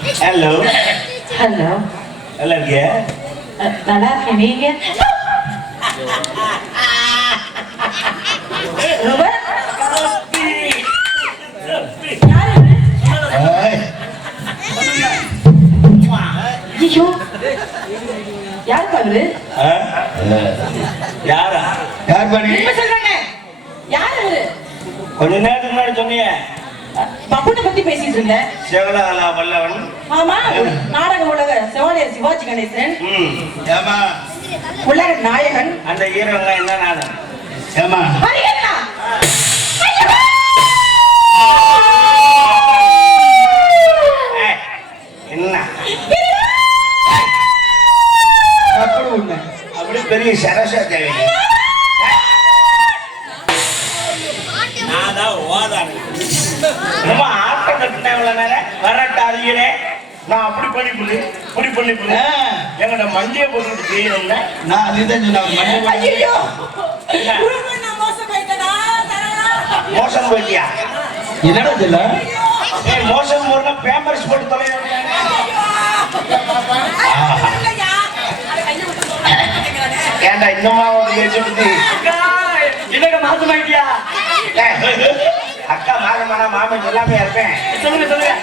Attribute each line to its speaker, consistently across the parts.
Speaker 1: Hello
Speaker 2: hello
Speaker 1: நல்லா இருக்கியா
Speaker 2: நல்லா இருக்கேன் நீங்க? ரூபன்? யாரு இது?
Speaker 3: ஏய்,
Speaker 2: ஐயோ யாரு? பாரு?
Speaker 1: யாரா
Speaker 3: யார்
Speaker 2: சொல்றாங்க? யாரு
Speaker 1: கொஞ்ச நேரத்துக்கு முன்னாடி சொன்னீங்க.
Speaker 2: பப்புனை பத்தி பேசிட்டு இருந்தேன்.
Speaker 1: செவலகலா வல்லவன்.
Speaker 2: ஆமா நாடக உலக செவாலியர் சிவாஜி கணேசன்.
Speaker 1: ம்.
Speaker 3: ஏமா
Speaker 2: உலக நாயகன்.
Speaker 1: அந்த ஹீரோங்க என்ன நானும்
Speaker 3: ஏமா.
Speaker 2: ஹரியண்ணா
Speaker 1: என்ன?
Speaker 3: அப்படி
Speaker 1: பெரிய சரசா தேவை நான் தான் ரொம்ப ஆட்டம் கட்டினேன் இவ்வளவு நேரம் வரட்ட அறியலே நான் அப்படி பண்ணி புள்ளி இப்படி பண்ணி புள்ளி எங்கட மண்டியை செய்யணும்ல
Speaker 3: நான் அதுதான் சொன்னேன்
Speaker 2: மோசம்
Speaker 1: போயிட்டியா?
Speaker 3: என்னடா சொல்ல
Speaker 1: ஏய் மோசம் போறனா பேம்பர்ஸ் போட்டு தொலைங்க ஏன்டா இந்த மாவோட பேச்சு பத்தி?
Speaker 2: இவங்க மாசம் ஆயிட்டியா
Speaker 1: ஏய், அக்கா மாதமானா மாமன் எல்லாமே இருப்பேன்?
Speaker 2: சொல்லுங்க சொல்லுங்க.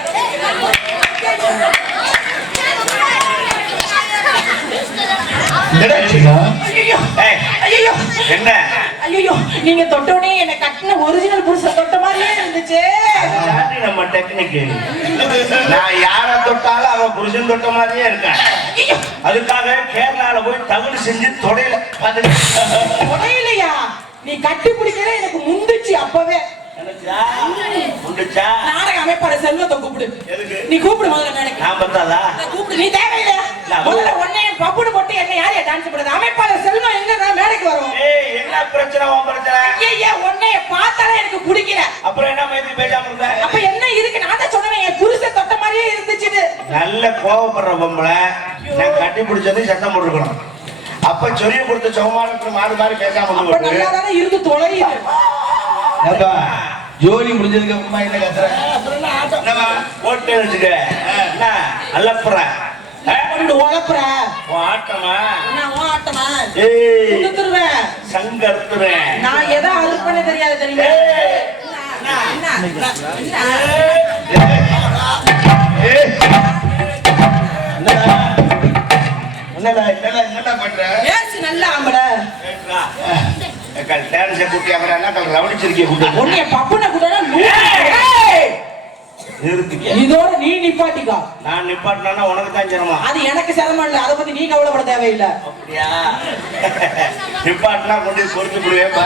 Speaker 1: என்ன?
Speaker 2: ஐயோ நீங்க தொட்டோனே என்ன கட்டின ஒரிஜினல் புருஷன் தொட்ட மாதிரியே இருந்துச்சு.
Speaker 1: நம்ம டெக்னிக் நான் யார தொட்டாலும் அவன் புருஷன் தொட்ட மாதிரியே இருக்கேன். அதுக்காக கேரளால போய் தகுடு செஞ்சு தொடையில. பதினு
Speaker 2: உடையிலையா நீ கட்டி பிடிக்கவே எனக்கு முந்துச்சு அப்பவே? நாடக அமைப்பாளர் செல்வத்தை கூப்பிடு? நீ கூப்பிடு முதல்ல
Speaker 1: நான் பத்தாதா
Speaker 2: கூப்பிடு. நீ தேவையில்லை. முதல்ல உன்னை பப்புடு போட்டு என்ன யாரையா டான்ஸ் பண்ணுறது அமைப்பாளர் செல்வம் எங்க மேடைக்கு வரும்?
Speaker 1: என்ன பிரச்சனை உன் பிரச்சனை?
Speaker 2: ஐயா உன்னைய பார்த்தாலே எனக்கு பிடிக்கல.
Speaker 1: அப்புறம் என்ன மைத்திரி பேசாம இருந்த?
Speaker 2: அப்ப என்ன இருக்கு? நான் தான் சொன்னேன் என் புருஷன் தொட்ட மாதிரியே இருந்துச்சு
Speaker 1: நல்ல கோவப்படுற பொம்பளை. நான் கட்டி பிடிச்சது சத்தம் போட்டுருக்கணும். அப்ப சொரிய கொடுத்த சௌமானத்துல மாறி மாறி பேசாம
Speaker 2: இருந்து தொலையுது.
Speaker 3: ஏப்பா ஜோலி முடிஞ்சதுக்கு அப்புறமா என்ன கத்துற? என்னம்மா?
Speaker 1: போட்டு வச்சுக்க உன் ஆட்டமா?
Speaker 2: நான் எதை அழுப்பு பண்ண தெரியாது தெரியுமா.
Speaker 3: என்னடா? என்னடா என்னடா பண்ற?
Speaker 2: பேசு நல்ல ஆம்பளை.
Speaker 1: ஏக்கா, டான்ஸை கூட்டி அப்புறம் என்ன கலர் ரவுடிச்சிருக்கிய கூட்டு.
Speaker 2: உன்னைய பப்புன கூட
Speaker 1: நிறுத்திக்க
Speaker 2: இதோட நீ நிப்பாட்டிக்கோ.
Speaker 1: நான் நிப்பாட்டினா உனக்கு தான் சிரமம்.
Speaker 2: அது எனக்கு சிரமம் இல்ல. அதை பத்தி நீ கவலைப்பட தேவையில்லை.
Speaker 1: அப்படியா? நிப்பாட்டினா கொண்டு பொறுத்து விடுவேன்
Speaker 3: ஆ,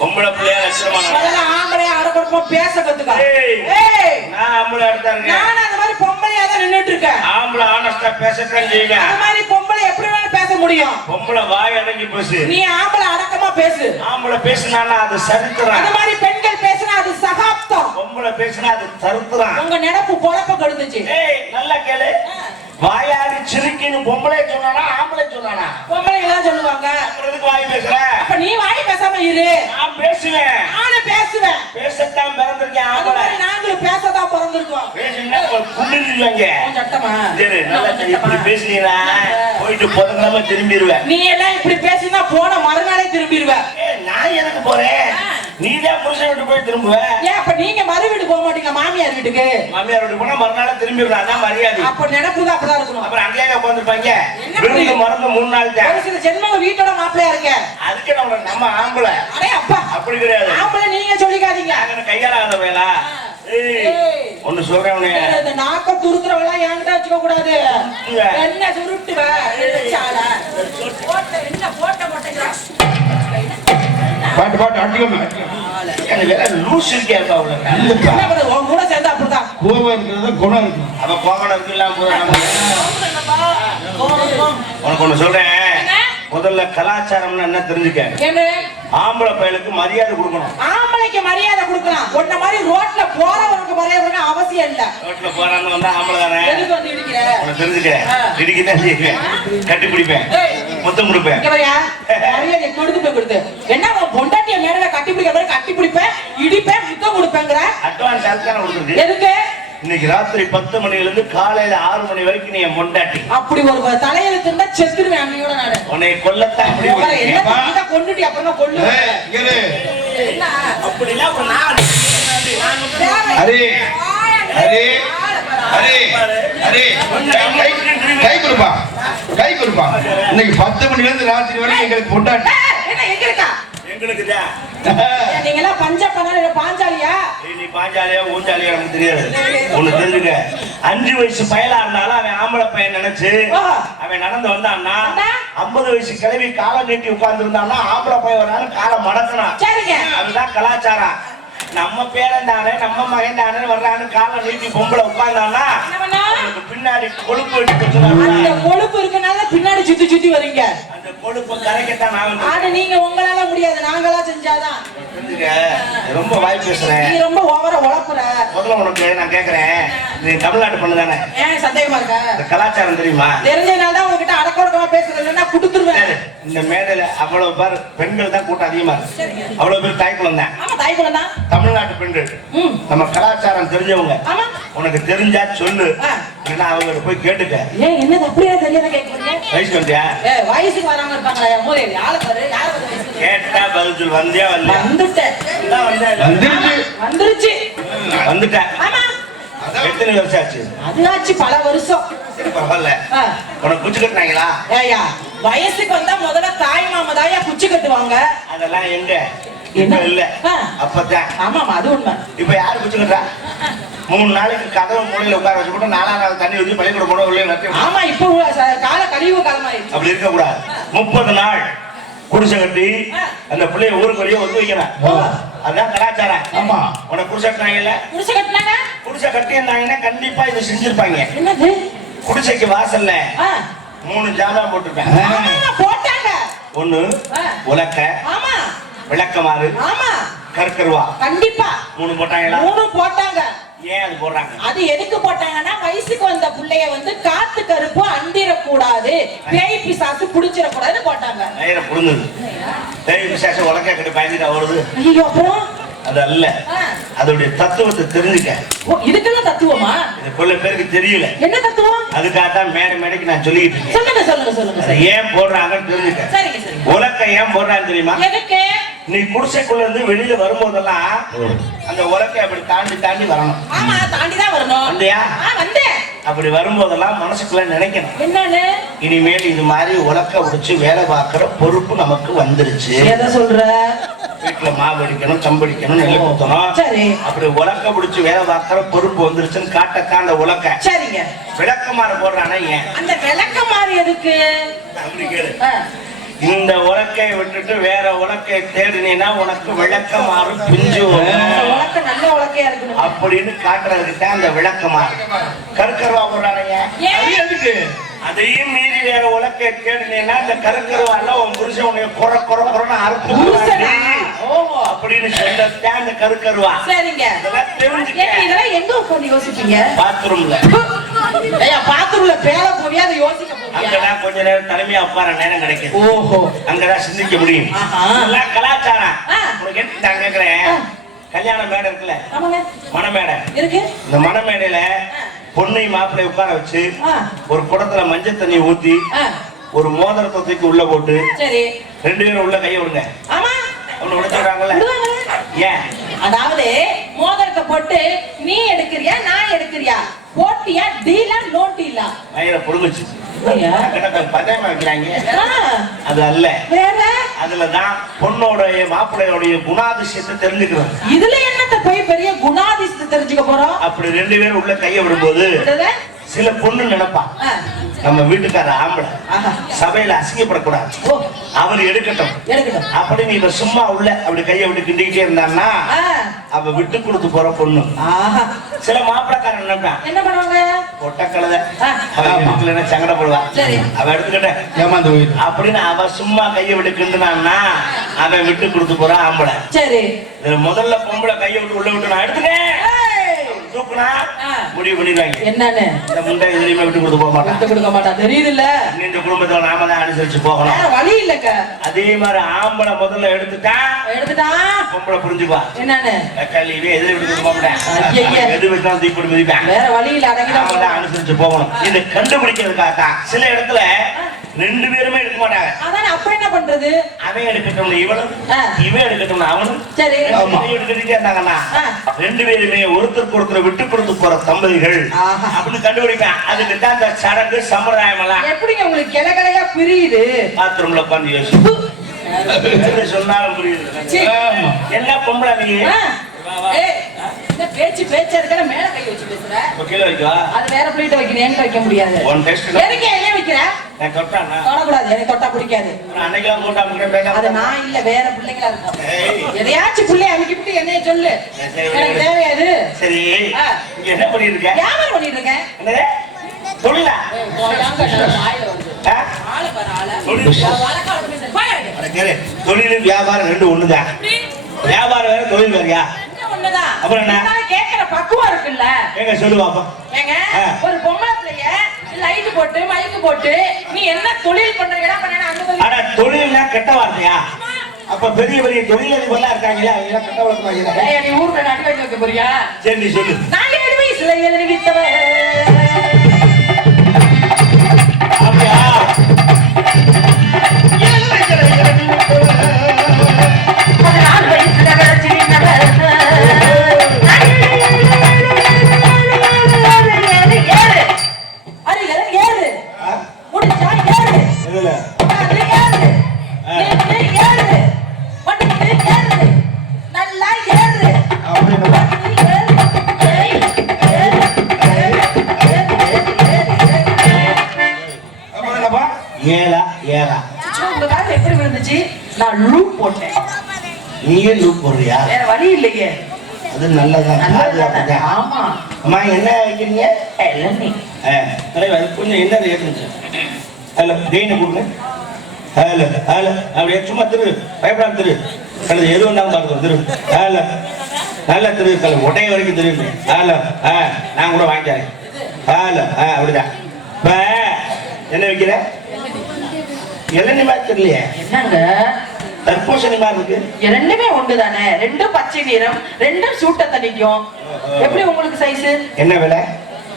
Speaker 1: பொம்பளை பிள்ளையா லட்சணமான
Speaker 2: முதல்ல ஆம்பளையா அடக்கமா பேச கத்துக்க.
Speaker 1: ஏய்.
Speaker 2: ஏய்!
Speaker 1: நான் ஆம்பளை எடுத்தா இருக்கேன்
Speaker 2: நான் அந்த மாதிரி பொம்பளையா தான் நின்னுட்டு இருக்கேன்.
Speaker 1: ஆம்பளை ஆனஸ்டா பேசத்தான் செய்வேன்.
Speaker 2: அந்த மாதிரி பொம்பளை எப்படி பேச முடியும்.
Speaker 1: பொம்பளை வாய் அடங்கி பேசு.
Speaker 2: நீ ஆம்பளை அடக்கமா பேசு.
Speaker 1: ஆம்பளை பேசினானா அது
Speaker 2: அந்த
Speaker 1: சரித்திரம்
Speaker 2: மாதிரி பெண்கள் பேசினா அது சகாப்தம்.
Speaker 1: பொம்பளை பேசினா அது தருத்துறான்
Speaker 2: உங்க நினப்பு பொழப்ப கெடுத்துச்சு.
Speaker 1: ஏய் நல்லா கேளு. வாயாடி சிரிக்கின்னு பொம்பளை சொன்னானா ஆம்பளை சொன்னானா?
Speaker 2: பொம்பளைங்க தான் சொல்லுவாங்க
Speaker 1: வாய் பேசுற?
Speaker 2: அப்ப நீ வாய் பேசாம இரு.
Speaker 1: நான் பேசுவேன்.
Speaker 2: நானும் பேசுவேன்
Speaker 1: பேசத்தான் பிறந்திருக்கேன்
Speaker 2: அது
Speaker 1: ஆம்பளை
Speaker 2: மாதிரி நாங்களும் பேசதான் பிறந்திருக்கோம்
Speaker 1: பேசுனா குளிர்வாங்க
Speaker 2: உன் சட்டமா
Speaker 1: சரி நல்லா சரி இப்படி பேசுனீங்கன்னா போயிட்டு புதங்கிழமை திரும்பிடுவேன்
Speaker 2: நீ எல்லாம் இப்படி பேசினா போன மறுநாளே திரும்பிடுவ
Speaker 1: ஏய், நான் எனக்கு போறேன்? நீ தான் புருஷன் விட்டு போய் திரும்புவ.
Speaker 2: ஏன் அப்ப நீங்க மறு வீடு போக மாட்டீங்களா மாமியார் வீட்டுக்கு?
Speaker 1: மாமியார் வீட்டு போனா மறுநாள் திரும்பிடுவேன் அதான் மரியாதை.
Speaker 2: அப்ப நினைப்பு தான் அப்பதான் இருக்கணும்.
Speaker 1: அப்புறம் அங்கேயே உட்காந்துருப்பாங்க. விருந்து? மறந்து மூணு நாள் தான்.
Speaker 2: ஒரு சில ஜென்மங்க வீட்டோட மாப்பிள்ளையா இருக்க?
Speaker 1: அதுக்கு நம்ம நம்ம ஆம்பளை.
Speaker 2: அடே அப்பா.
Speaker 1: அப்படி கிடையாது.
Speaker 2: ஆம்பளை நீங்க சொல்லிக்காதீங்க.
Speaker 1: கையாளாத வேலா. ஒண்ணு சொல்றேன் உன்னைய.
Speaker 2: இந்த நாக்க துருத்துறவெல்லாம் என்கிட்ட வச்சுக்க கூடாது. என்ன சுருட்டுவ. போட்ட என்ன போட்ட போட்டீங்களா
Speaker 3: பாட்டு பாட்டு அடிக்கமா
Speaker 1: லூஸ் இருக்கே
Speaker 2: உன் கூட சேர்ந்து அப்படிதான்.
Speaker 3: கோபம் இருக்கிறது குணம்
Speaker 1: இருக்கு. இல்லாம நம்ம. உனக்கு ஒண்ணு சொல்றேன். முதல்ல கலாச்சாரம்னு என்ன தெரிஞ்சுக்க?
Speaker 2: என்ன?
Speaker 1: ஆம்பளை பயலுக்கு மரியாதை கொடுக்கணும்.
Speaker 2: ஆம்பளைக்கு மரியாதை கொடுக்கலாம். உன்ன மாதிரி ரோட்ல போறவனுக்கு மறையவனுக்கு அவசியம் இல்ல.
Speaker 1: ரோட்ல போறான்னு வந்தா ஆம்பளை தானே?
Speaker 2: எதுக்கு வந்து இடிக்கிற?
Speaker 1: உனக்கு தெரிஞ்சுக்க.
Speaker 2: ஆ.
Speaker 1: இடிக்கதான் செய்வேன் கட்டி பிடிப்பேன். முத்தம் கொடுப்பேன்.
Speaker 2: மரியாதை கொடுத்து போய் கொடுத்து. என்ன உன் பொண்டாட்டிய மேல கட்டி பிடிக்கிற மாதிரி கட்டி பிடிப்பேன் இடிப்பேன் முத்தம் கொடுப்பேங்கிற?
Speaker 1: அட்வான்ஸ் அதுக்கான கொடுத்துருக்கு
Speaker 2: எதுக்கு?
Speaker 1: இன்னைக்கு ராத்திரி பத்து மணில இருந்து காலையில ஆறு மணி வரைக்கும் நீ என் பொண்டாட்டி.
Speaker 2: அப்படி ஒரு தலையெழுத்து இருந்தா செத்துருவேன் அன்னையோட நானு.
Speaker 1: உன்னை கொல்லத்தான்
Speaker 2: கொண்டுட்டி அப்புறம் கொல்லு
Speaker 3: ஹரி ஹரி ஹரி ஹரி கை கொடுப்பா கை கொடுப்பா. இன்னைக்கு பத்து மணில இருந்து ராத்திரி வரைக்கும் எங்களுக்கு கொண்டாடி
Speaker 2: ஏய், என்ன எங்க இருக்கா
Speaker 1: எங்களுக்கு தான்
Speaker 2: நீங்க எல்லாம் பஞ்ச பண்ண பாஞ்சாலியா?
Speaker 1: நீ பாஞ்சாலியா ஊஞ்சாலியா எனக்கு தெரியாது. ஒண்ணு தெரிஞ்சுக்க. அஞ்சு வயசு பயலா இருந்தாலும் அவன் ஆம்பளை பையன் நினைச்சு. அவன் நடந்து வந்தான்னா
Speaker 2: வந்தா?
Speaker 1: ஐம்பது வயசு கிளவி காலை நீட்டி உட்கார்ந்து இருந்தான்னா ஆம்பளை பையன் வரான்னு காலை மடக்கணும்
Speaker 2: சரிங்க.
Speaker 1: அதுதான் கலாச்சாரம். நம்ம பேரன் தானே நம்ம மகன் தானே வர்றான்னு காலை நீட்டி பொம்பளை? அவனுக்கு பின்னாடி கொழுப்பு
Speaker 2: அந்த. கொழுப்பு இருக்கனால பின்னாடி சுத்தி சுத்தி வரீங்க.
Speaker 1: அந்த கொழுப்பை கரைக்கத்தான் நான்
Speaker 2: ஆனா நீங்க உங்களால முடியாது நாங்களா செஞ்சாதான்.
Speaker 1: ரொம்ப வாய் பேசுறேன்.
Speaker 2: ரொம்ப ஓவரா உழப்புற.
Speaker 1: முதல்ல உனக்கு நான் கேக்குறேன்? நீ தமிழ்நாட்டு பொண்ணு தானே?
Speaker 2: ஏன் சந்தேகமா இருக்க?
Speaker 1: இந்த கலாச்சாரம் தெரியுமா?
Speaker 2: தெரிஞ்சதுனால தான் உங்ககிட்ட அடக்கொடக்கமா பேசுறது இல்லைன்னா குடுத்துருவேன்.
Speaker 1: இந்த மேடையில அவ்வளவு பேர் பெண்கள் தான் கூட்டம் அதிகமா இருக்கு. அவ்வளவு பேர் தான்.
Speaker 2: ஆமா தாய்க்குளம் தான்.
Speaker 1: தமிழ்நாட்டு பெண்கள். நம்ம கலாச்சாரம் தெரிஞ்சவங்க.
Speaker 2: ஆமா.
Speaker 1: உனக்கு தெரிஞ்சா சொல்லு. அவங்க போய் கேட்டுக்க.
Speaker 2: ஏன் என்னது அப்படியே தெரியாத கேட்குறீங்க
Speaker 1: வயசு வந்தியா
Speaker 2: ஏ வயசுக்கு வராம இருப்பாங்களா பாரு யார பாரு
Speaker 1: கேட்டா பதில் வந்தியா வரலையா
Speaker 2: வந்துட்டேன்.
Speaker 3: வந்துருச்சு.
Speaker 2: வந்துருச்சு.
Speaker 1: வந்துட்டேன்
Speaker 2: ஆமா.
Speaker 1: எத்தனை வருஷம் ஆச்சு
Speaker 2: அது ஆச்சு பல வருஷம்.
Speaker 1: பரவாயில்ல. உனக்கு குச்சி கட்டினாங்களா?
Speaker 2: ஏய்யா வயசுக்கு வந்தா முதல்ல தாய் மாமா தாயா குச்சி கட்டுவாங்க?
Speaker 1: அதெல்லாம் எங்க?
Speaker 2: என்ன?
Speaker 1: இல்ல. அப்பதான்.
Speaker 2: ஆமாமா அது உண்மை.
Speaker 1: இப்ப யாரு குச்சி கட்டுறா? மூணு நாளைக்கு கதவு மூலையில உட்கார வச்சு கூட நாலாம் நாள் தண்ணி ஊற்றி பள்ளிக்கூடம் போட உள்ளே நடத்தி விடணும்.
Speaker 2: ஆமா இப்போ கால கழிவு காலமாயிருச்சு
Speaker 1: அப்படி இருக்க கூடாது முப்பது நாள் குடிசை கட்டி அந்த பிள்ளைய ஊருக்கு வெளியே வந்து வைக்கிறேன். அதான் கலாச்சாரம்.
Speaker 3: ஆமா.
Speaker 1: உனக்கு குடிசை கட்டினாங்கல்ல?
Speaker 2: குடிசை கட்டினாங்க?
Speaker 1: குடிசை கட்டியிருந்தாங்கன்னா கண்டிப்பா இதை செஞ்சிருப்பாங்க.
Speaker 2: என்னது?
Speaker 1: குடிசைக்கு வாசல்ல. மூணு ஜாமான் போட்டிருப்பேன்.
Speaker 2: போட்டாங்க.
Speaker 1: ஒண்ணு. உலக்க.
Speaker 2: ஆமா.
Speaker 1: விளக்கமாறு
Speaker 2: ஆமா.
Speaker 1: கற்கருவா
Speaker 2: கண்டிப்பா.
Speaker 1: மூணு போட்டாங்களா?
Speaker 2: மூணு போட்டாங்க.
Speaker 1: ஏன் அது போடுறாங்க?
Speaker 2: அது எதுக்கு போட்டாங்கன்னா வயசுக்கு வந்த புள்ளைய வந்து காத்து கருப்பு அண்டிடக்கூடாது பேய் பிசாசு புடிச்சிடக்கூடாதுன்னு போட்டாங்க.
Speaker 1: நேரம் புடுங்குது. தேவி விசேஷம் உலக்க கட்டி பயந்துட்டா ஓடுது.
Speaker 2: ஐயோ அப்புறம்?
Speaker 1: அது அல்ல. அதோடைய தத்துவத்தை தெரிஞ்சுக்க.
Speaker 2: ஓ, இதுக்கெல்லாம் தத்துவமா?
Speaker 1: இது கொள்ள பேருக்கு தெரியல.
Speaker 2: என்ன தத்துவம்?
Speaker 1: அதுக்காக தான் மேடை மேடைக்கு நான் சொல்லிக்கிட்டு இருக்கேன்.
Speaker 2: சொல்லுங்க சொல்லுங்க சொல்லுங்க.
Speaker 1: ஏன் போடுறாங்கன்னு தெரிஞ்சுக்க. உலக்க ஏன் போடுறான்னு தெரியுமா?
Speaker 2: எதுக்கு?
Speaker 1: நீ குடிசைக்குள்ள இருந்து வெளியில வரும்போதெல்லாம் அந்த உலக்கை அப்படி தாண்டி தாண்டி வரணும்.
Speaker 2: ஆமா தாண்டி தான் வரணும்.
Speaker 1: வந்தியா?
Speaker 2: வந்தேன்.
Speaker 1: அப்படி வரும்போதெல்லாம் மனசுக்குள்ள நினைக்கணும்.
Speaker 2: என்னன்னு?
Speaker 1: இனிமேல் இது மாதிரி உலக்க உடைச்சு வேலை பார்க்கிற பொறுப்பு நமக்கு வந்துருச்சு.
Speaker 2: எதை சொல்ற?
Speaker 1: வீட்டுல மாவு அடிக்கணும் சம்படிக்கணும் நெல் குத்தணும் அப்படி உலக்க பிடிச்சு வேலை பார்க்கிற பொறுப்பு வந்துருச்சுன்னு காட்டத்தான் அந்த உலக்க.
Speaker 2: சரிங்க.
Speaker 1: விளக்கமாற போடுறானா ஏன்?
Speaker 2: அந்த விளக்க மாதிரி எதுக்கு?
Speaker 1: அப்படி கேளு. இந்த உலக்கையை விட்டுட்டு வேற உலக்கையை தேடினீன்னா உனக்கு விளக்கமாறு பிஞ்சு.
Speaker 2: உலக்க நல்ல உலக்கையா இருக்கணும்.
Speaker 1: அப்படின்னு காட்டுறதுக்கு அந்த விளக்கமாறு. கருக்கருவா போடுறானே ஏன்?
Speaker 2: ஏன்?
Speaker 3: அது எதுக்கு?
Speaker 1: அதையும் மீறி வேற உலக்கையை தேடினீன்னா இந்த கருக்கருவால உன் புருஷன் உன்னை குற குற குறன்னு.
Speaker 2: ஓஹோ
Speaker 1: அப்படின்னு சொல்லத்தான் அந்த கருக்கருவா.
Speaker 2: சரிங்க.
Speaker 1: இதெல்லாம்
Speaker 2: எங்க உட்காந்து யோசிப்பீங்க?
Speaker 1: பாத்ரூம்ல
Speaker 2: ஐயா பாத்ரூம்ல அதை யோசிக்க போவியா?
Speaker 1: அங்கதான் கொஞ்ச நேரம் தலைமையா உட்கார நேரம் கிடைக்குது.
Speaker 2: ஓஹோ.
Speaker 1: அங்கதான் சிந்திக்க முடியும். கலாச்சாரம்.
Speaker 2: ஆ.
Speaker 1: உனக்கு என்ன நான் கேக்குறேன். கல்யாண மேடை இருக்குல்ல? மணமேடை.
Speaker 2: இருக்கு.
Speaker 1: இந்த மணமேடையில பொண்ணை மாப்பிள்ளை உட்கார வச்சு. ஒரு குடத்துல மஞ்சள் தண்ணி ஊத்தி ஒரு மோதிரத்தை தூக்கி உள்ள போட்டு ரெண்டு பேரும் உள்ள கையை விடுங்க. ஏன்?
Speaker 2: அதாவது மோதிரத்தை போட்டு நீ எடுக்கிறியா நான் எடுக்கிறியா? போட்டியா டீலா நோட் டீலா?
Speaker 1: வயிறை புடுங்குச்சு. பதமா வைக்கிறாங்க. அது அல்ல.
Speaker 2: வேற?
Speaker 1: அதுலதான் பொண்ணோடைய மாப்பிள்ளையோடைய குணாதிசயத்தை தெரிஞ்சுக்கிறோம்.
Speaker 2: இதுல என்னத்த போய் பெரிய குணாதிசத்தை தெரிஞ்சுக்க போறோம்?
Speaker 1: அப்படி ரெண்டு பேரும் உள்ள கையை விடும்போது? சில பொண்ணு நினைப்பா. நம்ம வீட்டுக்கார ஆம்பளை. சபையில அசிங்கப்படக்கூடாது.
Speaker 2: ஓ.
Speaker 1: அவர் எடுக்கட்டும்.
Speaker 2: எடுக்கட்டும்.
Speaker 1: அப்படி நீ இவ சும்மா உள்ள அப்படி கையை விட்டு கிண்டிக்கிட்டே இருந்தான்னா அவ விட்டு கொடுத்து போற பொண்ணு. சில மாப்பிளக்காரன் நினைப்பான்
Speaker 2: என்ன பண்ணுவாங்க?
Speaker 1: ஒட்டக்கலத
Speaker 2: ஆ.
Speaker 1: அவ எடுக்கலன்னா சங்கடப்படுவா
Speaker 2: சரி.
Speaker 1: அவ எடுத்துக்கிட்ட.
Speaker 3: ஏமாந்து போயிரு.
Speaker 1: அப்படின்னு அவ சும்மா கையை விட்டு கிண்டுனான்னா அவன் விட்டு கொடுத்து போறான் ஆம்பளை.
Speaker 2: சரி.
Speaker 1: இதுல முதல்ல பொம்பளை கையை விட்டு உள்ள விட்டு நான் எடுத்துட்டேன். தூக்குனா. முடிவு பண்ணிடுவாங்க.
Speaker 2: என்னன்னு?
Speaker 1: இந்த முண்டை எதுலையுமே விட்டு கொடுத்து போக மாட்டான்.
Speaker 2: விட்டு கொடுக்க மாட்டா தெரியுதுல்ல?
Speaker 1: இன்னும் இந்த நாம தான் அனுசரிச்சு போகணும்.
Speaker 2: வழி இல்லக்க
Speaker 1: அதே மாதிரி ஆம்பளை முதல்ல எடுத்துட்டா
Speaker 2: எடுத்துட்டான்
Speaker 1: பொம்பளை புரிஞ்சுக்குவா.
Speaker 2: என்னன்னு?
Speaker 1: கல்வியே எதிர விட்டு கொடுக்க. மாட்டேன். எது வச்சாலும் தூக்கி மிதிப்பேன்.
Speaker 2: வேற வழி இல்ல அடங்கிதான்
Speaker 1: நாம தான் அனுசரிச்சு போகணும். இதை கண்டுபிடிக்கிறதுக்காக தான் சில இடத்துல ரெண்டு பேருமே எடுக்க மாட்டாங்க.
Speaker 2: அதான் அப்ப என்ன பண்றது?
Speaker 1: அவன் எடுக்கட்டும் இவனும்
Speaker 2: ஆ.
Speaker 1: இவன் எடுக்கட்டும் அவனும்?
Speaker 2: சரி.
Speaker 1: இருந்தாங்கன்னா
Speaker 2: ஆ.
Speaker 1: ரெண்டு பேருமே ஒருத்தருக்கு ஒருத்தர் விட்டு கொடுத்து போற தம்பதிகள். அப்படின்னு கண்டுபிடிப்பேன். அதுக்கு தான் இந்த சடங்கு சம்பிரதாயம் எல்லாம்
Speaker 2: எப்படிங்க உங்களுக்கு கிளகலையா பிரியுது?
Speaker 1: பாத்ரூம்ல உட்காந்து யோசி. எது சொன்னாலும் புரியுது. என்ன பொம்பளை நீ?
Speaker 2: ஆ. ஏய், இந்த பேச்சு பேச்சா மேல கை வச்சு பேசுற.
Speaker 1: இப்ப கீழே வைக்கவா?
Speaker 2: அது வேற பிளேட் வைக்கணும் என்கிட்ட வைக்க முடியாது.
Speaker 1: ஒன் டெஸ்ட்
Speaker 2: எதுக்கு என்ன வைக்கிற?
Speaker 1: நான் தொட்டானா?
Speaker 2: தொடக்கூடாது எனக்கு தொட்டா பிடிக்காது.
Speaker 1: போட்டா
Speaker 2: அது நான் இல்ல வேற பிள்ளைங்களா. இருக்கும் எதையாச்சும் பிள்ளைய அமைக்கிட்டு என்னைய சொல்லு.
Speaker 1: சரி,
Speaker 2: எனக்கு தேவையாது.
Speaker 1: சரி
Speaker 2: ஆ.
Speaker 1: இங்க என்ன பண்ணிட்டு இருக்க
Speaker 2: வியாபாரம் பண்ணிட்டு இருக்கேன்
Speaker 1: என்னது? தொழிலா? வியாபாரம் ரெண்டு ஒண்ணுதான்? வியாபாரம் வேற தொழில் வேறயா?
Speaker 2: ஒண்ணுதான்.
Speaker 1: அப்புறம் என்ன?
Speaker 2: கேட்கிற பக்குவம் இருக்குல்ல.
Speaker 1: எங்க சொல்லு பாப்பா
Speaker 2: ஏங்க
Speaker 1: ஆ.
Speaker 2: ஒரு பொம்பளை பிள்ளைய லைட் போட்டு மைக்கு போட்டு நீ என்ன தொழில் பண்றீங்கன்னா பண்ண அந்த
Speaker 1: ஆனா தொழில்னா கெட்ட வார்த்தையா? அப்ப பெரிய பெரிய தொழிலதிபர்லாம் இருக்காங்களா அவங்க கெட்ட வழக்கமா
Speaker 2: நீ ஊர்ல நடி வைக்க போறியா?
Speaker 1: சரி நீ சொல்லு.
Speaker 2: நான் ஏழு வயசுல எழுதி வித்தவன் ஏழா ஏழா உங்க எப்படி விழுந்துச்சு? நான் லூப் போட்டேன்.
Speaker 1: நீயே லூப் போடுறியா?
Speaker 2: வேற வழி இல்லையே.
Speaker 1: அது நல்லதான்.
Speaker 2: ஆமா.
Speaker 1: அம்மா என்ன வைக்கிறீங்க?
Speaker 2: இளநீ.
Speaker 1: கொஞ்சம் என்ன ஏற்றுச்சு ஹலோ கெயினை கொடுங்க ஹலோ ஹலோ அப்படியே சும்மா திரு. பயப்படாம திரு. கழுது எது திரு. ஹலோ நல்லா திரு கழு உடைய வரைக்கும் திரு. ஹலோ ஆ நான் கூட வாங்கிக்கிறேன். ஹலோ ஆ அப்படிதான். என்ன வைக்கிற? இளநி மாதிரி தெரியலையே.
Speaker 2: என்னங்க?
Speaker 1: தர்பூசணி மாதிரி இருக்கு.
Speaker 2: ரெண்டுமே ஒண்ணுதானே? ரெண்டும் பச்சை நிறம் ரெண்டும் சூட்ட தணிக்கும் எப்படி உங்களுக்கு சைஸ்
Speaker 1: என்ன விலை?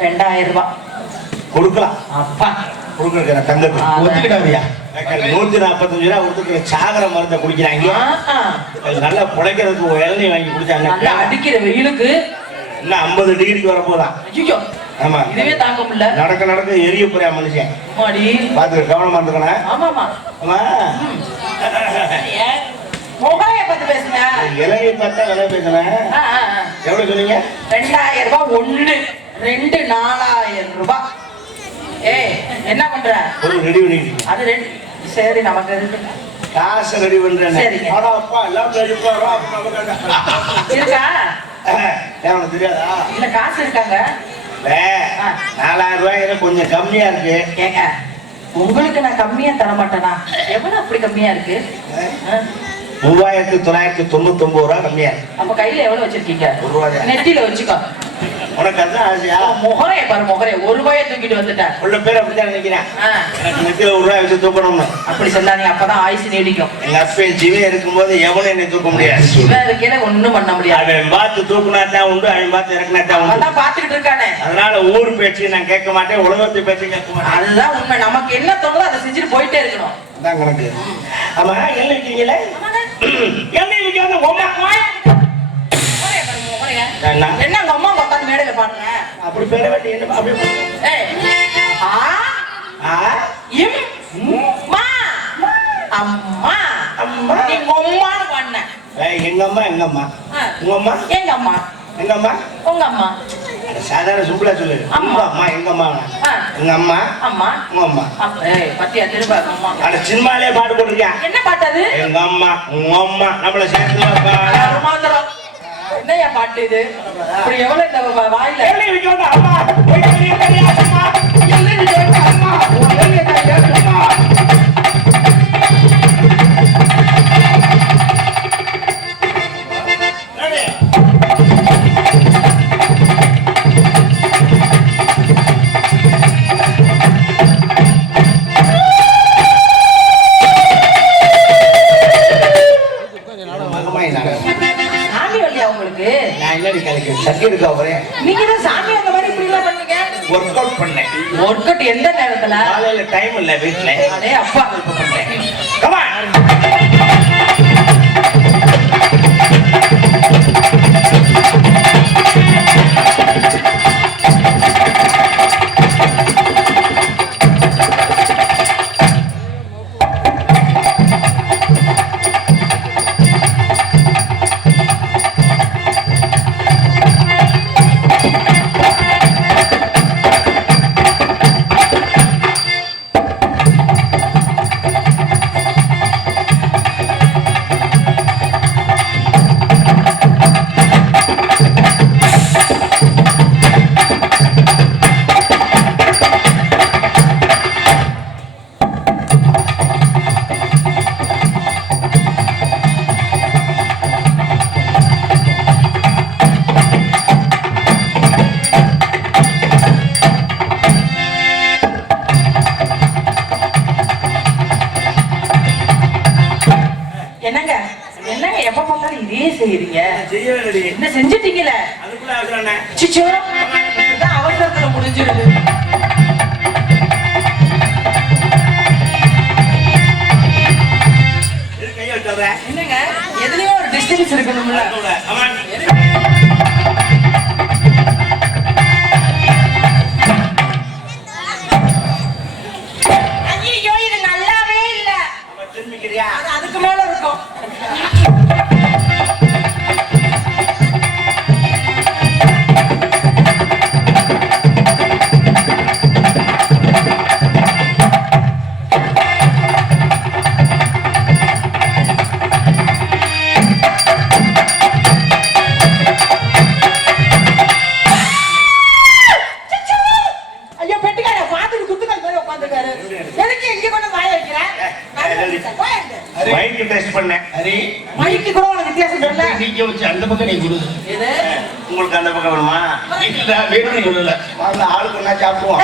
Speaker 2: ரெண்டாயிரம் ரூபாய்
Speaker 1: கொடுக்கலாம்.
Speaker 2: அப்பா.
Speaker 1: கொடுக்குற தங்கத்துக்கு. ஒத்துக்கிட்டாவியா நூத்தி நாற்பத்தஞ்சு ரூபா ஒருத்தருக்கு சாகர மருந்தை குடிக்கிறாங்க. நல்லா புடைக்கிறதுக்கு ஒரு இளநீ வாங்கி குடிச்சாங்க
Speaker 2: அடிக்கிற வெயிலுக்கு.
Speaker 1: இன்னும் ஐம்பது டிகிரிக்கு வரப்போதான்
Speaker 2: ஐயோ.
Speaker 1: ஆமா.
Speaker 2: இதுவே தாங்க முடியல.
Speaker 1: நடக்க நடக்க எரிய போறியா மனுஷன்? பாத்துக்க கவனமா இருந்துக்கணும்
Speaker 2: ஆமாமா
Speaker 1: ஆமா.
Speaker 2: முகலைய பார்த்து பேசுங்க.
Speaker 1: இலங்கை பார்த்தா விலை. எவ்வளவு சொன்னீங்க?
Speaker 2: ரெண்டாயிரம் ரூபாய் ஒண்ணு. ரெண்டு நாலாயிரம் ரூபாய் ஏய் என்ன பண்ற?
Speaker 1: ஒரு ரெடி
Speaker 2: அது ரெண்டு சரி நமக்கு இருக்கு
Speaker 1: காசை ரெடி பண்றேன். அப்பா எல்லாம் ரெடி என்ன?
Speaker 2: இருக்கா?
Speaker 1: உனக்கு தெரியாதா?
Speaker 2: இல்ல காசு இருக்காங்க.
Speaker 1: நாலாயிரம் ரூபாய் கொஞ்சம் கம்மியா இருக்கு.
Speaker 2: ஏங்க உங்களுக்கு நான் கம்மியா தர மாட்டேனா எவ்வளவு அப்படி கம்மியா இருக்கு?
Speaker 1: மூவாயிரத்தி தொள்ளாயிரத்தி தொண்ணூத்தி ஒன்பது ரூபா கம்மியா?
Speaker 2: அப்ப கையில எவ்வளவு வச்சிருக்கீங்க?
Speaker 1: ஒரு ரூபாயா?
Speaker 2: நெத்தியில வச்சுக்கோ.
Speaker 1: உனக்கு அதுதான் ஆசையா?
Speaker 2: முகரைய பாரு முகரைய. ஒரு ரூபாய தூக்கிட்டு வந்துட்டேன்
Speaker 1: உள்ள பேர் அப்படித்தான் நினைக்கிறேன். நெத்தியில ஒரு ரூபாய் வச்சு தூக்கணும்னு.
Speaker 2: அப்படி சொல்லாதீங்க அப்பதான் ஆயுசு நீடிக்கும்.
Speaker 1: எங்க அப்பன் ஜீவே இருக்கும்போது எவனும் என்னை தூக்க முடியாது.
Speaker 2: இருக்கையில ஒண்ணும் பண்ண முடியாது.
Speaker 1: அவன் பார்த்து தூக்குனா தான் உண்டு அவன் பார்த்து இறக்குனா தான் உண்டு.
Speaker 2: அவன் பாத்துக்கிட்டு இருக்கானே.
Speaker 1: அதனால ஊர் பேச்சு நான் கேட்க மாட்டேன் உலகத்து பேச்சு கேட்க மாட்டேன்.
Speaker 2: அதுதான் உண்மை. நமக்கு என்ன தோணுதோ அதை செஞ்சுட்டு போயிட்டே இருக்கணும்.
Speaker 1: அதான் கணக்கு. ஆமா என்ன இருக்கீங்களே என்ன
Speaker 2: பாரு, முகரைய.
Speaker 1: என்ன?
Speaker 2: உங்க அம்மா உட்காந்து மேடையில பாருங்க
Speaker 1: அப்படி பேர வேண்டிய என்ன அப்படி
Speaker 2: ஆ,
Speaker 1: ஆ?
Speaker 2: இம், மா, அம்மா.
Speaker 1: அம்மா.
Speaker 2: நீ உம்மான்னு பண்ண
Speaker 1: எங்க அம்மா எங்க அம்மா. உங்க அம்மா?
Speaker 2: எங்க அம்மா?
Speaker 1: எங்க அம்மா?
Speaker 2: உங்க அம்மா.
Speaker 1: சாதாரண சிம்பிளா சொல்லு.
Speaker 2: அம்மா.
Speaker 1: அம்மா எங்க அம்மா. எங்க அம்மா?
Speaker 2: அம்மா.
Speaker 1: உங்க அம்மா.
Speaker 2: பத்தியா திரும்ப அம்மா.
Speaker 1: அட சினிமாலே பாட்டு போட்டிருக்கேன்
Speaker 2: என்ன பாட்டு அது?
Speaker 1: எங்க அம்மா உங்க அம்மா. நம்மள சேர்த்து
Speaker 2: என்னையா பாட்டு இது? இப்படி எவ்வளவு இந்த வாயில
Speaker 1: அம்மா.
Speaker 2: நீங்க தான் சாமி அந்த மாதிரி இப்படி எல்லாம் பண்ணீங்க
Speaker 1: ஒர்க் அவுட் பண்ணேன்.
Speaker 2: ஒர்க் அவுட் எந்த நேரத்துல?
Speaker 1: காலையில டைம் இல்ல வீட்டுல
Speaker 2: அதே அப்பா.
Speaker 1: பண்ணேன். கமான்
Speaker 2: செய்யறீங்க?
Speaker 1: செய்யலடி
Speaker 2: என்ன செஞ்சுட்டீங்கல?
Speaker 1: அதுக்குள்ள ஆகுறானே
Speaker 2: சிச்சோ. அவசரத்துல முடிஞ்சிருது. என்னங்க? எதுலயும் ஒரு டிஸ்டன்ஸ் இருக்கணும்ல. பெட்டிக்கார பாத்துட்டு குத்துக்கால் மேல உட்காந்துருக்காரு. எதுக்கு எங்க கொண்டு வாய வைக்கிறேன்
Speaker 1: மைக்கு டெஸ்ட் பண்ணேன்
Speaker 3: ஹரி.
Speaker 2: மைக்கு கூட உனக்கு வித்தியாசம் தெரியல.
Speaker 3: நீங்க வச்சு அந்த பக்கம் நீ கொடு.
Speaker 1: உங்களுக்கு அந்த பக்கம் வேணுமா
Speaker 3: இல்ல வேணும் சொல்லல.
Speaker 1: ஆளுக்கு நான் சாப்பிடுவோம்.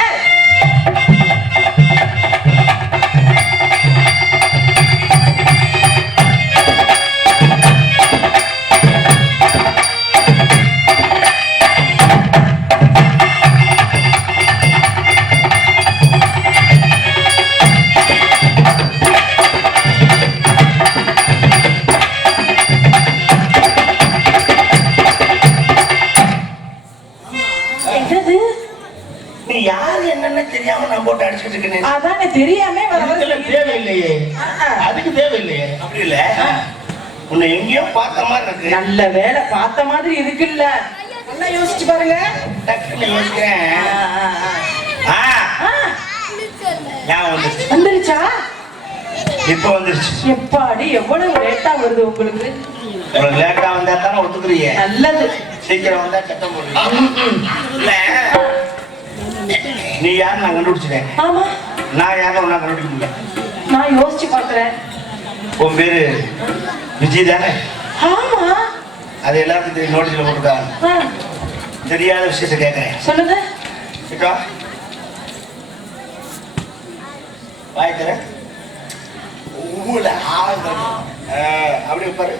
Speaker 1: அப்படி இல்ல. உன்னை எங்கேயோ பார்த்த மாதிரி இருக்கு.
Speaker 2: நல்ல வேலை பார்த்த மாதிரி இருக்குல்ல. நல்லா யோசிச்சு பாருங்க.
Speaker 1: டக்குன்னு யோசிக்கிறேன். வந்துருச்சு.
Speaker 2: வந்துருச்சா.
Speaker 1: இப்ப வந்துருச்சு.
Speaker 2: எப்பாடி எவ்வளவு லேட்டா வருது உங்களுக்கு?
Speaker 1: இவ்வளவு லேட்டா வந்தா தானே ஒத்துக்குறீங்க?
Speaker 2: நல்லது.
Speaker 1: சீக்கிரம் வந்தா சத்தம் போடுறீங்க இல்ல. நீ யாரு நான் கண்டுபிடிச்சிட்டேன்.
Speaker 2: ஆமா.
Speaker 1: நான் யாரும் நான் கண்டுபிடிக்க முடியல
Speaker 2: நான் யோசிச்சு பாக்குறேன்.
Speaker 1: உன் பேரு விஜய் தானே
Speaker 2: ஆமா.
Speaker 1: அது எல்லாருக்கும் தெரியும் நோட்டீஸ்ல போட்டுருக்காங்க
Speaker 2: ஆ,
Speaker 1: தெரியாத விஷயத்தை கேட்கறேன்.
Speaker 2: சொல்லுங்க.
Speaker 1: கேட்டா வாய் தர ஊல அப்படி இரு.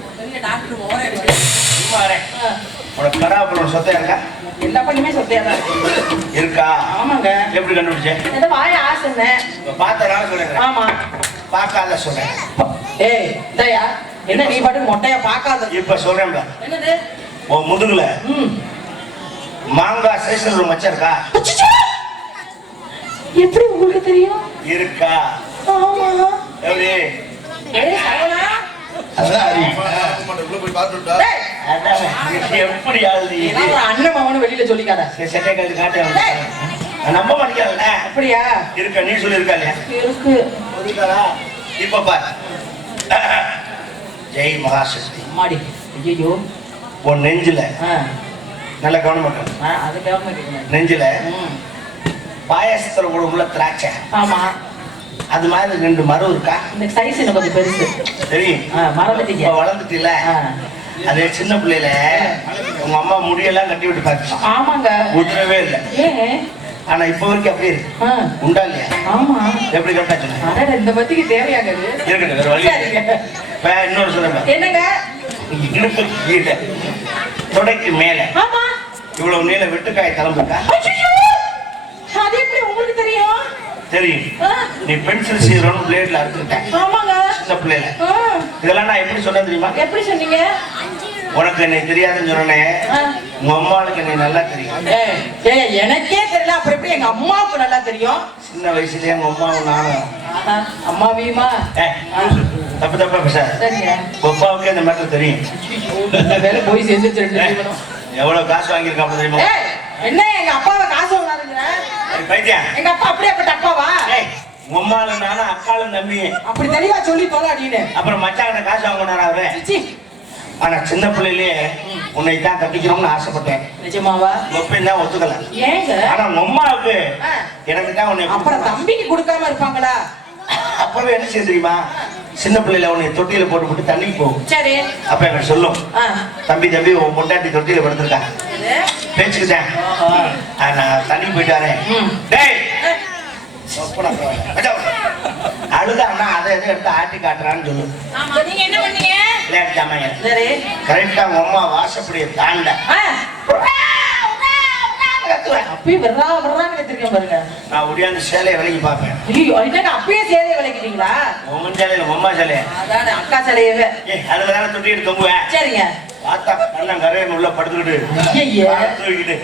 Speaker 1: உனக்கு சொத்தம் இருக்கா?
Speaker 2: எல்லா பண்ணியுமே சொத்தையா தான் இருக்கு.
Speaker 1: இருக்கா?
Speaker 2: ஆமாங்க.
Speaker 1: எப்படி கண்டுபிடிச்சேன்
Speaker 2: வாய ஆசைன்னு.
Speaker 1: இப்ப பார்த்தனால சொல்றேன்
Speaker 2: ஆமா.
Speaker 1: பார்க்காத சொல்றேன்
Speaker 2: ஏய் தயா என்ன நீ பாட்டு மொட்டையா பார்க்காத?
Speaker 1: இப்ப சொல்றேன் பாரு.
Speaker 2: என்னது?
Speaker 1: உன் முதுகுல
Speaker 2: ம்.
Speaker 1: மாங்காய் சைஸ்ல ஒரு மச்சம் இருக்கா!
Speaker 2: எப்படி உங்களுக்கு தெரியும்?
Speaker 1: இருக்கா?
Speaker 2: ஆமா.
Speaker 1: எப்படி?
Speaker 2: அண்ணன் மகனும் வெளியில சொல்லிக்காத.
Speaker 1: காட்டு. நம்ப மாட்டேங்கல
Speaker 2: அப்படியா?
Speaker 1: இருக்கா நீ சொல்லியிருக்கா இல்லையா?
Speaker 2: இருக்கு?
Speaker 1: இப்ப பாரு. ஜெய் மகாசக்தி.
Speaker 2: அம்மாடி. ஐயோ
Speaker 1: உன் நெஞ்சில. நல்ல கவனம் பண்ணுங்க
Speaker 2: ஆ அது கவர்மெண்ட்
Speaker 1: நெஞ்சில பாயாசத்துல உள்ள திராட்சை.
Speaker 2: ஆமா.
Speaker 1: அது மாதிரி ரெண்டு மரம் இருக்கா?
Speaker 2: இந்த சைஸ் இன்னும் கொஞ்சம் பெருசு.
Speaker 1: தெரியும்.
Speaker 2: மறந்துட்டீங்க.
Speaker 1: வளர்ந்துட்டில. அதே சின்ன பிள்ளையில உங்க அம்மா முடியெல்லாம் கட்டி விட்டு பார்த்து
Speaker 2: ஆமாங்க.
Speaker 1: உதிரவே இல்லை. ஆனா இப்ப வரைக்கும் அப்படியே இருக்கு. உண்டா இல்லையா?
Speaker 2: ஆமா.
Speaker 1: எப்படி கரெக்டா சொன்னேன்
Speaker 2: இந்த பத்திக்கு தேவையாங்க?
Speaker 1: இருக்கட்டும் வேற வழி இன்னொரு பாரு.
Speaker 2: என்னங்க?
Speaker 1: இடுப்புக்கு கீழே. தொடைக்கு மேல.
Speaker 2: ஆமா.
Speaker 1: இவ்வளவு நீள வெட்டுக்காய் தளம்புக்கா
Speaker 2: ஐயோ அது எப்படி உங்களுக்கு தெரியும்?
Speaker 1: தெரியும். நீ பென்சில் சீரோன்னு பிளேட்ல அறுத்துக்கிட்டேன்
Speaker 2: ஆமாங்க.
Speaker 1: சின்ன பிள்ளைல
Speaker 2: ஆ,
Speaker 1: இதெல்லாம் நான் எப்படி சொன்னேன் தெரியுமா?
Speaker 2: எப்படி சொன்னீங்க?
Speaker 1: உனக்கு என்னை தெரியாதுன்னு சொன்னேன். உங்க அம்மாவுக்கு என்னை நல்லா தெரியும்.
Speaker 2: எனக்கே தெரியல. அப்புறம் எப்படி எங்க அம்மாவுக்கு நல்லா தெரியும்?
Speaker 1: சின்ன வயசுலயே எங்க அம்மாவும் நானும்.
Speaker 2: அம்மாவியுமா
Speaker 1: தப்பு தப்பா பேச அப்பாவுக்கே இந்த மேட்டர் தெரியும்.
Speaker 2: போய் ஜீவனும்.
Speaker 1: எவ்வளவு காசு வாங்கியிருக்காங்க தெரியுமா?
Speaker 2: என்ன எங்க அப்பாவை காசு
Speaker 1: பைத்தியம்.
Speaker 2: எங்க அப்பா அப்படியேப்பட்ட அப்பாவா?
Speaker 1: அம்மால நானும் அக்காலும் தம்பி
Speaker 2: அப்படி தெளிவா சொல்லி தொலை அப்படின்னு.
Speaker 1: அப்புறம் மச்சாங்கிட்ட காசு வாங்கினார் அவரு? ஆனா சின்ன பிள்ளையிலேயே உன்னை தான் கட்டிக்கணும்னு ஆசைப்பட்டேன்.
Speaker 2: நிஜமாவா?
Speaker 1: ஒப்பையும் தான் ஒத்துக்கல.
Speaker 2: ஏங்க?
Speaker 1: ஆனா
Speaker 2: ஆ.
Speaker 1: எனக்கு தான் உன்னை
Speaker 2: அப்புறம் தம்பிக்கு கொடுக்காம இருப்பாங்களா?
Speaker 1: அப்பவே என்ன செய்ய தெரியுமா? சின்ன பிள்ளையில உன்னை தொட்டியில போட்டு போட்டு தண்ணிக்கு போகும்.
Speaker 2: சரி.
Speaker 1: அப்ப எனக்கு சொல்லும். தம்பி தம்பி உன் பொண்டாட்டி தொட்டியில படுத்திருக்கான்? பேச்சுக்கிட்டேன். நான் தண்ணி போயிட்டு வரேன்.
Speaker 2: ம்.
Speaker 1: டேய்! அழுதான்னா அதை எதை எடுத்து ஆட்டி காட்டுறான்னு சொல்லு
Speaker 2: ஆமா, நீங்க என்ன பண்ணீங்க?
Speaker 1: விளையாட்டு ஜாமான்
Speaker 2: சரி.
Speaker 1: கரெக்டா உங்க அம்மா வாசப்படியை தாண்ட.
Speaker 2: அப்பயும் விடுறா விடுறான்னு வச்சிருக்கேன் பாருங்க.
Speaker 1: நான் ஒடியாந்து சேலையை விலகி பார்ப்பேன்.
Speaker 2: ஐயோ என்னங்க அப்பயே சேலையை விளக்கிட்டீங்களா
Speaker 1: உன் சேலையில உங்க அம்மா சேலைய?
Speaker 2: அதான அக்கா சேலையவே.
Speaker 1: அதுல தானே தொட்டி எடுத்து
Speaker 2: சரிங்க.
Speaker 1: பார்த்தா கண்ணன் கரையன் உள்ள படுத்துக்கிட்டு தூக்கிட்டு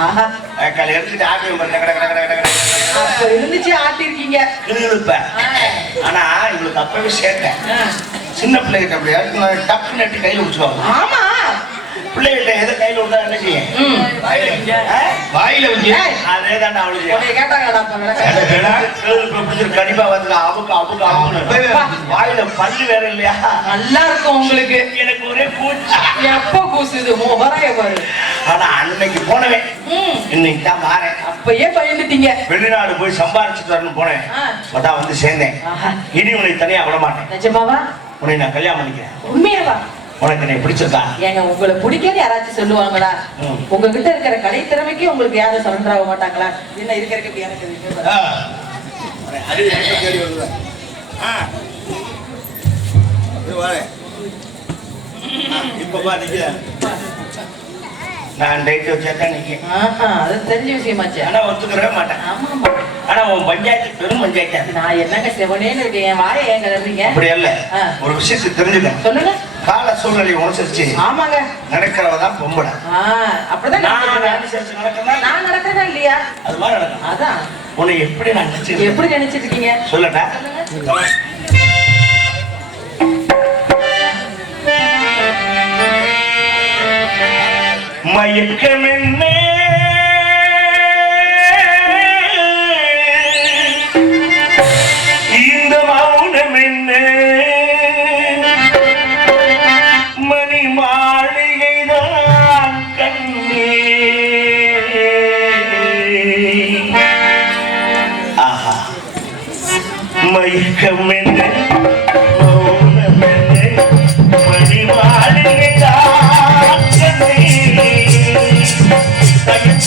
Speaker 2: ஆஹா.
Speaker 1: காலை எடுத்துட்டு ஆட்டி கட கட கட கட கட
Speaker 2: அப்ப இருந்துச்சு ஆட்டிருக்கீங்க ஆ.
Speaker 1: ஆனா இவளுக்கு அப்பவே சேர்த்தேன். சின்ன பிள்ளைகிட்ட அப்படி எடுத்து டப்பு நட்டு கையில வச்சுக்குவாங்க
Speaker 2: ஆமா
Speaker 1: பிள்ளைகிட்ட எதை கையில விட்டா. ஆ?
Speaker 3: வாயில வந்து
Speaker 1: அதே தாண்டா அவளுக்கு. பிடிச்சிட்டு கண்டிப்பா வந்து அவுக்கு அவுக்கு அவுக்குன்னு வாயில பல்லு வேற இல்லையா?
Speaker 2: நல்லா இருக்கும் உங்களுக்கு.
Speaker 1: எனக்கு ஒரே பூச்சி
Speaker 2: எப்ப கூசுது? முகரைய பாரு.
Speaker 1: ஆனா அன்னைக்கு போனவன். இன்னைக்கு தான் மாறேன்.
Speaker 2: அப்பயே பயந்துட்டீங்க.
Speaker 1: வெளிநாடு போய் சம்பாரிச்சுட்டு வரணும் போனேன். அதான் வந்து சேர்ந்தேன். இனி உன்னை தனியா விட மாட்டேன்.
Speaker 2: நிஜமாவா?
Speaker 1: உன்னை நான் கல்யாணம் பண்ணிக்கிறேன்.
Speaker 2: உண்மையாவா?
Speaker 1: உனக்கு என்னை பிடிச்சிருக்கா?
Speaker 2: ஏங்க உங்களை பிடிக்காது யாராச்சும் சொல்லுவாங்களா. உங்ககிட்ட இருக்கிற கலை திறமைக்கு உங்களுக்கு யாரும் சரண்டர் ஆக மாட்டாங்களா? என்ன இருக்கிறதுக்கு எனக்கு
Speaker 1: இப்ப பா நிக்கிறேன். நான் டைட் வச்சாதான் நிக்க
Speaker 2: ஆஹா, அது தெரிஞ்ச விஷயமாச்சு
Speaker 1: ஆனா ஒத்துக்கிறவே மாட்டேன்.
Speaker 2: ஆமா ஆமா.
Speaker 1: ஆனா உன் பஞ்சாயத்து பெரும் பஞ்சாயத்து.
Speaker 2: நான் என்னங்க செவனேன்னு இருக்கேன். என் வாயை ஏன் கிளறீங்க
Speaker 1: அப்படி அல்ல. ஒரு விஷயத்தை தெரிஞ்சுக்க
Speaker 2: சொல்லுங்க.
Speaker 1: கால சூழ்நிலை உணர்ச்சி
Speaker 2: ஆமாங்க.
Speaker 1: நடக்கிறவ தான் பொம்பளை.
Speaker 2: அப்படிதான்
Speaker 1: நான் நடக்கிறதா
Speaker 2: நான் நடக்கிறதா இல்லையா?
Speaker 1: அது மாதிரி நடக்கும்.
Speaker 2: அதான்.
Speaker 1: உன்னை எப்படி நான் நினைச்சு
Speaker 2: எப்படி நினைச்சிட்டு இருக்கீங்க?
Speaker 1: சொல்லட்டா? மயக்கம்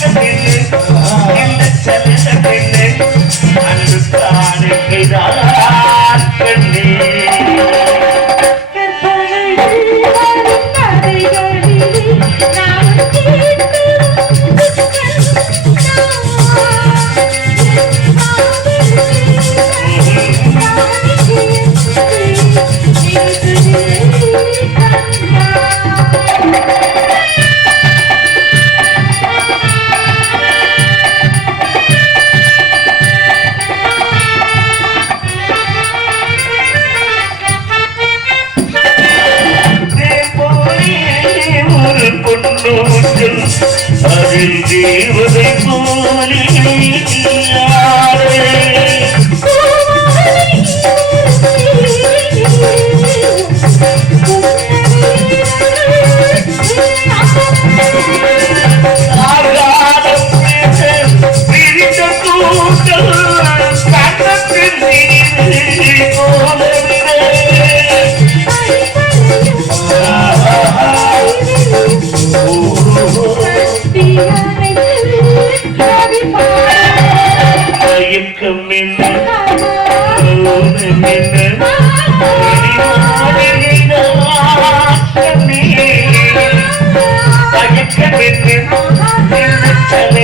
Speaker 1: தயக்கம் என்ன இந்த சலனம் என்ன அன்பு காணுகிறான் கண்ணே